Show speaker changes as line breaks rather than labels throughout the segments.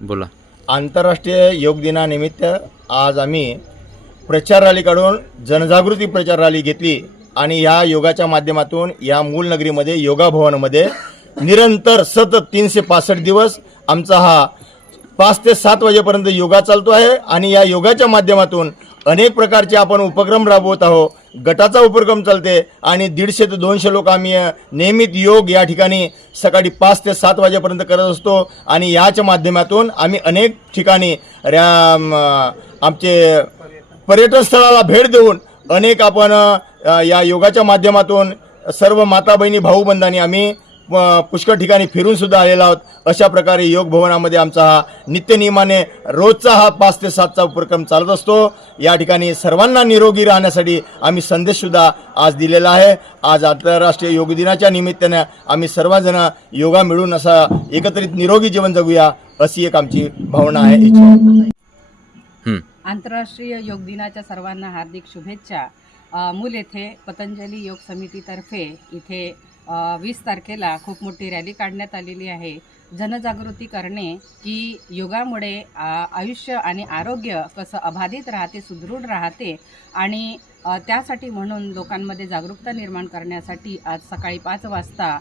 बोला.
आंतरराष्ट्रीय योग दिनानिमित्त आज आम्ही प्रचार रॅली काढून जनजागृती प्रचार रॅली घेतली आणि या योगाच्या माध्यमातून या मूल नगरीमध्ये योगा भवनमध्ये निरंतर सतत तीनशे पासष्ट दिवस आमचा हा पाच ते सात वाजेपर्यंत योगा चालतो आहे. आणि या योगाच्या माध्यमातून अनेक प्रकारचे आपण उपक्रम राबवत आहोत. गटाचा उपक्रम चालते आणि दीडशे ते दोनशे लोक आम्ही नियमित योग या ठिकाणी सकाळी पाच ते सात वाजेपर्यंत करत असतो. आणि याच्या माध्यमातून आम्ही अनेक ठिकाणी आमचे पर्यटन स्थळाला भेट देऊन अनेक आपण या योगाच्या माध्यमातून सर्व माता बहिणी भाऊ बंधांनी आम्ही पुष्कळ ठिकाणी फिरून सुद्धा आलेलो आहोत. अशा प्रकारे योग भवनामध्ये आमचा हा नित्यनियमाने रोजचा हा पाच ते सातचा उपक्रम चालत असतो. या ठिकाणी सर्वांना निरोगी राहण्यासाठी आम्ही संदेश सुद्धा आज दिलेला आहे. आज आंतरराष्ट्रीय योग दिनाच्या निमित्ताने आम्ही सर्वजण योगा मिळून असा एकत्रित निरोगी जीवन जगूया अशी एक आमची भावना आहे. इच्छा.
आंतरराष्ट्रीय योग दिनाच्या सर्वांना हार्दिक शुभेच्छा. मूल येथे पतंजली योग समितीतर्फे इथे वीस तारखेला खूप मोठी रॅली काढण्यात आलेली आहे. जनजागृती करणे की योगामुळे आयुष्य आणि आरोग्य कसं अबाधित राहते सुदृढ राहते आणि त्यासाठी म्हणून लोकांमध्ये जागरूकता निर्माण करण्यासाठी आज सकाळी पाच वाजता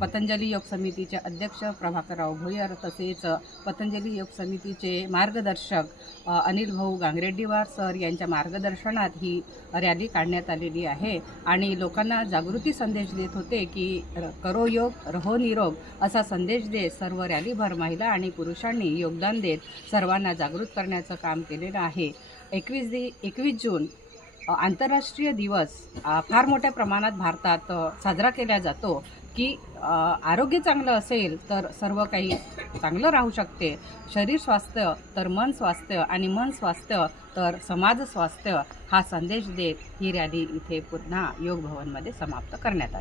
पतंजली योग समितीचे अध्यक्ष प्रभाकरराव भोयर तसेच पतंजली योग समितीचे मार्गदर्शक अनिल भाऊ गांगरेड्डीवार सर यांच्या मार्गदर्शनात ही रॅली काढण्यात आलेली आहे. आणि लोकांना जागृती संदेश देत होते की करो योग रहो निरोग असा संदेश देत सर्व रॅलीभर महिला आणि पुरुषांनी योगदान देत सर्वांना जागृत करण्याचं काम केलेलं आहे. एकवीस दि एकवीस जून आंतरराष्ट्रीय दिवस फार मोठ्या प्रमाणात भारतात साजरा केला जातो की आरोग्य चांगलं असेल तर सर्व काही चांगलं राहू शकते. शरीर स्वास्थ्य तर मन स्वास्थ्य आणि मन स्वास्थ्य तर समाज स्वास्थ्य हा संदेश देत ही रॅली इथे पुन्हा योग भवनमध्ये समाप्त करण्यात आली.